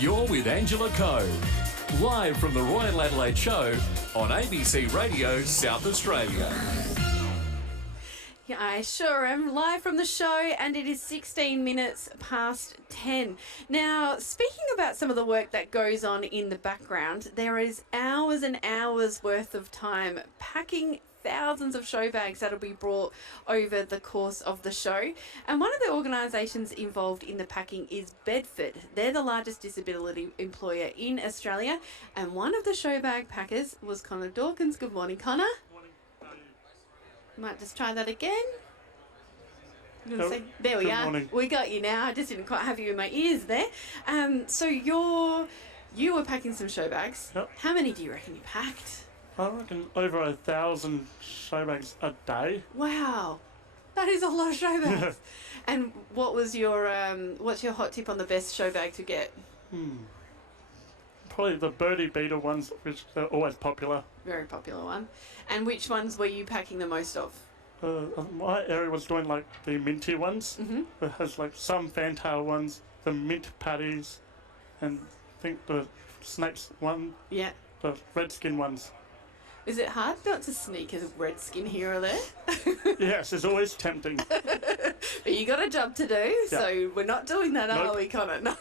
You're with Angela Coe, live from the Royal Adelaide Show on ABC Radio South Australia. Yeah, I sure am, live from the show, and it is 16 minutes past 10. Now, speaking about some of the work that goes on in the background, there is hours and hours worth of time packing thousands of show bags that'll be brought over the course of the show. And one of the organisations involved in the packing is Bedford. They're the largest disability employer in Australia, and one of the show bag packers was Connor Dawkins. Good morning, Connor. Might just try that again. There we are. Morning. We got you now. I just didn't quite have you in my ears there. So you were packing some show bags. Yep. How many do you reckon you packed? I reckon over 1,000 show bags a day. Wow, that is a lot of show bags. And what was your what's your hot tip on the best show bag to get? Probably the birdie beater ones, which are always popular. Very popular one. And which ones were you packing the most of? My area was doing like the minty ones. Mm-hmm. It has like some fantail ones, the mint patties, and I think the snakes one, Yeah. the redskin ones. Is it hard not to sneak a red skin here or there? Yes, it's always tempting. But you got a job to do, so we're not doing that, are Nope. we, Connor? No.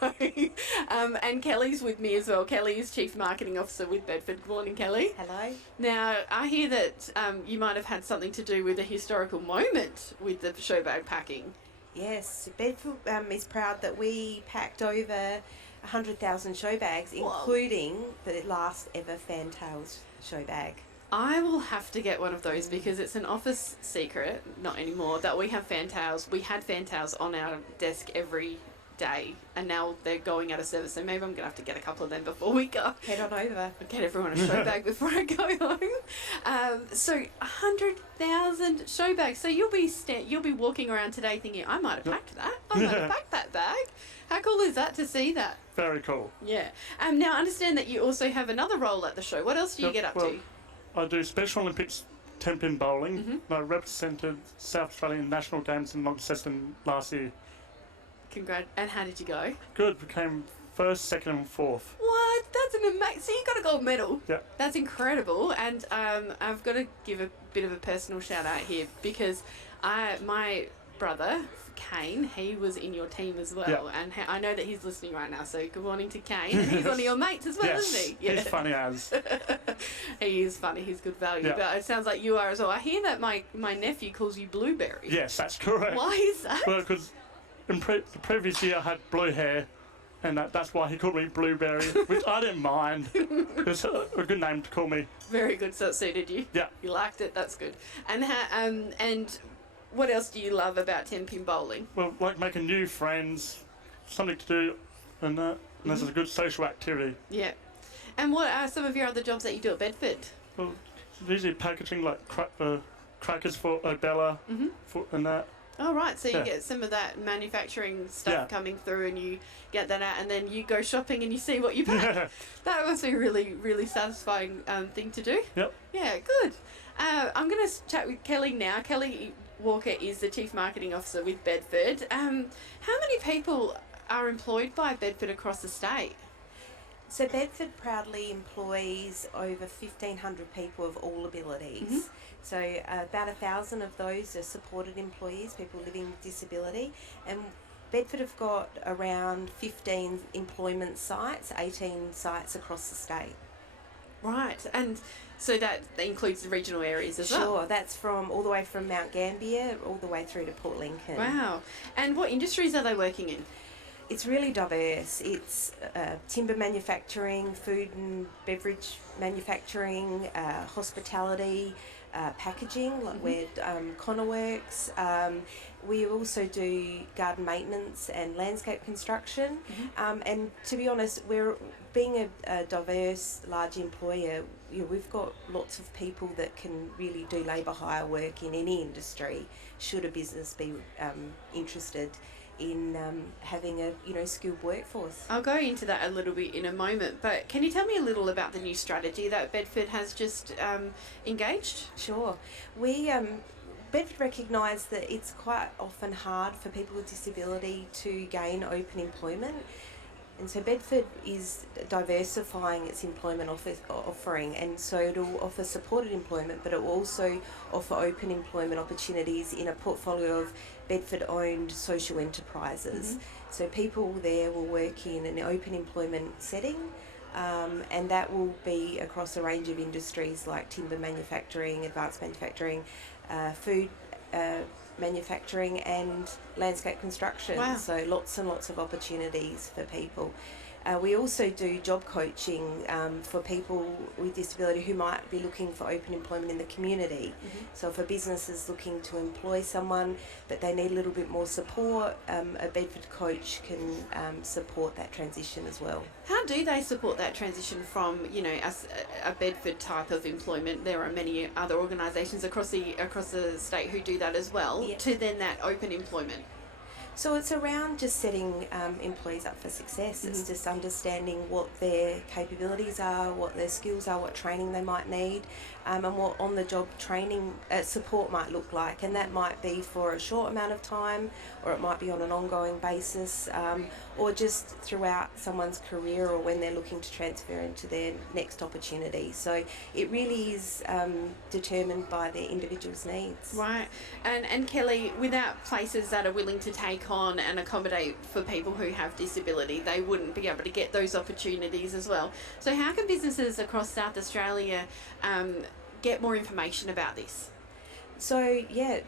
And Kelly's with me as well. Kelly is Chief Marketing Officer with Bedford. Good morning, Kelly. Hello. Now, I hear that you might have had something to do with a historical moment with the show bag packing. Yes, Bedford is proud that we packed over 100,000 show bags, Whoa. including the last ever Fantails show bag. I will have to get one of those because it's an office secret, not anymore, that we have fantails. We had fantails on our desk every day, and now they're going out of service, so maybe I'm going to have to get a couple of them before we go. Head on over. Get everyone a show bag before I go home. So 100,000 show bags. So you'll be walking around today thinking, I might have packed that. I might have packed that bag. How cool is that to see that? Very cool. Yeah. Now I understand that you also have another role at the show. What else do you get up to? I do Special Olympics 10-pin bowling. I represented South Australian National Games in Launceston last year. Congrats. And how did you go? Good, became first, second and fourth. What? That's an amazing... So you got a gold medal. Yeah. That's incredible. And I've got to give a bit of a personal shout out here because my brother, Kane, he was in your team as well. Yeah. And I know that he's listening right now, so good morning to Kane. And he's one of your mates as well, Yes, isn't he? he's funny as. He is funny. He's good value. Yeah. But it sounds like you are as well. I hear that my nephew calls you Blueberry. Yes, that's correct. Why is that? Well, because in the previous year I had blue hair, and that's why he called me Blueberry, which I didn't mind. It's a good name to call me. Very good. So it suited you. Yeah. You liked it. That's good. And what else do you love about 10-pin bowling? Well, like making new friends, something to do, and this is a good social activity. Yeah. And what are some of your other jobs that you do at Bedford? Well, usually packaging like crackers for Obella, and that. Oh, right. So you Yeah. get some of that manufacturing stuff Yeah. coming through and you get that out and then you go shopping and you see what you pack. That must be a really, really satisfying thing to do. Yep. Yeah, good. I'm going to chat with Kelly now. Kelly Walker is the Chief Marketing Officer with Bedford. How many people are employed by Bedford across the state? So Bedford proudly employs over 1,500 people of all abilities. So about 1,000 of those are supported employees, people living with disability. And Bedford have got around 15 employment sites, 18 sites across the state. Right. And so that includes the regional areas as well? Sure, that's from all the way from Mount Gambier all the way through to Port Lincoln. Wow. And what industries are they working in? It's really diverse. It's timber manufacturing, food and beverage manufacturing, hospitality, packaging, like where Connor works. We also do garden maintenance and landscape construction. And to be honest, we're being a diverse, large employer. We've got lots of people that can really do labour hire work in any industry, should a business be interested in having a skilled workforce. I'll go into that a little bit in a moment, but can you tell me a little about the new strategy that Bedford has just engaged? Sure. We Bedford recognise that it's quite often hard for people with disability to gain open employment. And so Bedford is diversifying its employment offering, and so it'll offer supported employment, but it will also offer open employment opportunities in a portfolio of Bedford-owned social enterprises. So people there will work in an open employment setting, and that will be across a range of industries like timber manufacturing, advanced manufacturing, food manufacturing and landscape construction. Wow. So lots and lots of opportunities for people. We also do job coaching for people with disability who might be looking for open employment in the community. So for businesses looking to employ someone but they need a little bit more support, a Bedford coach can support that transition as well. How do they support that transition from, you know, a Bedford type of employment? There are many other organisations across the state who do that as well, Yep. to then that open employment. So it's around just setting employees up for success. It's just understanding what their capabilities are, what their skills are, what training they might need, and what on-the-job training support might look like. And that might be for a short amount of time, or it might be on an ongoing basis, or just throughout someone's career or when they're looking to transfer into their next opportunity. So it really is determined by their individual's needs. Right. And Kelly, without places that are willing to take on and accommodate for people who have disability, they wouldn't be able to get those opportunities as well. So how can businesses across South Australia get more information about this? So yeah,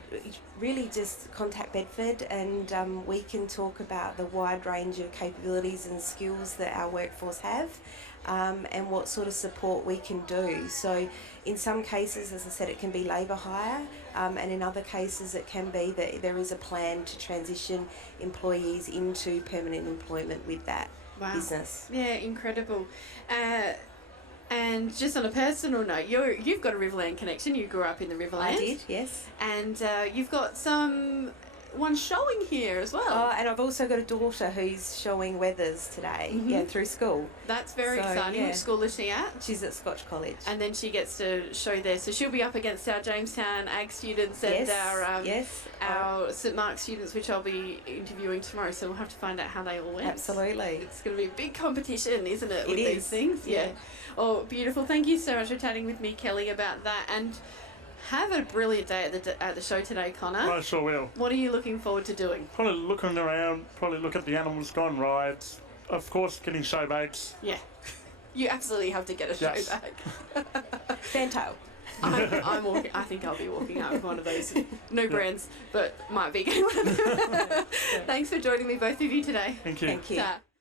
really just contact Bedford, and we can talk about the wide range of capabilities and skills that our workforce have, and what sort of support we can do. So in some cases, as I said, it can be labour hire, and in other cases it can be that there is a plan to transition employees into permanent employment with that business. Yeah, incredible. And just on a personal note, you've got a Riverland connection. You grew up in the Riverland. I did, yes. And you've got one showing here as well. Oh, and I've also got a daughter who's showing weathers today, through school. That's very So, exciting. yeah. Which school is she at? She's at Scotch College. And then she gets to show there. So she'll be up against our Jamestown Ag students and our St Mark's students, which I'll be interviewing tomorrow. So we'll have to find out how they all went. Absolutely. It's going to be a big competition, isn't it, with It these is. things? Yeah. Oh, beautiful. Thank you so much for chatting with me, Kelly, about that. And have a brilliant day at the show today, Connor. I sure will. What are you looking forward to doing? Probably looking around, probably look at the animals, go on rides. Of course, getting show baits. Yeah. You absolutely have to get a show Yes. back. Fantail. I'm walking. I think I'll be walking out with one of those. No brands, but might be getting one of them. Thanks for joining me, both of you, today. Thank you. Thank you. Ta.